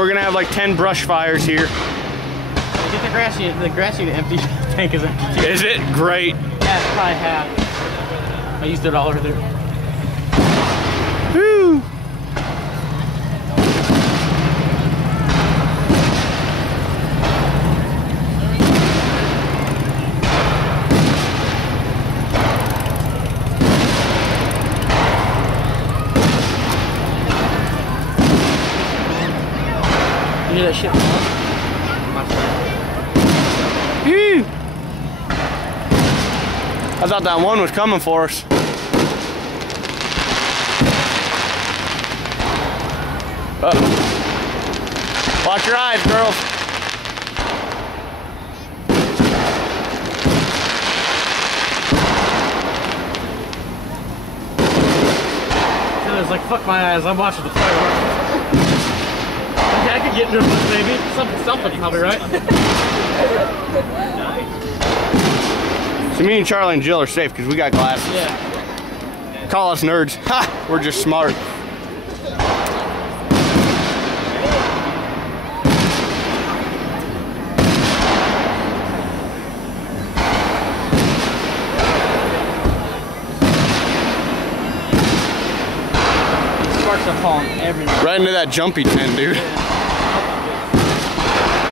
we're gonna have like 10 brush fires here. Get the grass unit empty. Tank is empty. Is it? Great. Yeah, it's probably half. I used it all earlier. Woo! You hear that shit? Woo! I thought that one was coming for us. Uh-oh. Watch your eyes, girls. It's like, fuck my eyes, I'm watching the fireworks. Okay, I could get into it, maybe. Something probably, right? So me and Charlie and Jill are safe because we got glasses. Yeah. Call us nerds. Ha! We're just smart. Sparks are falling everywhere. Right into that jumpy tent, dude. Yeah.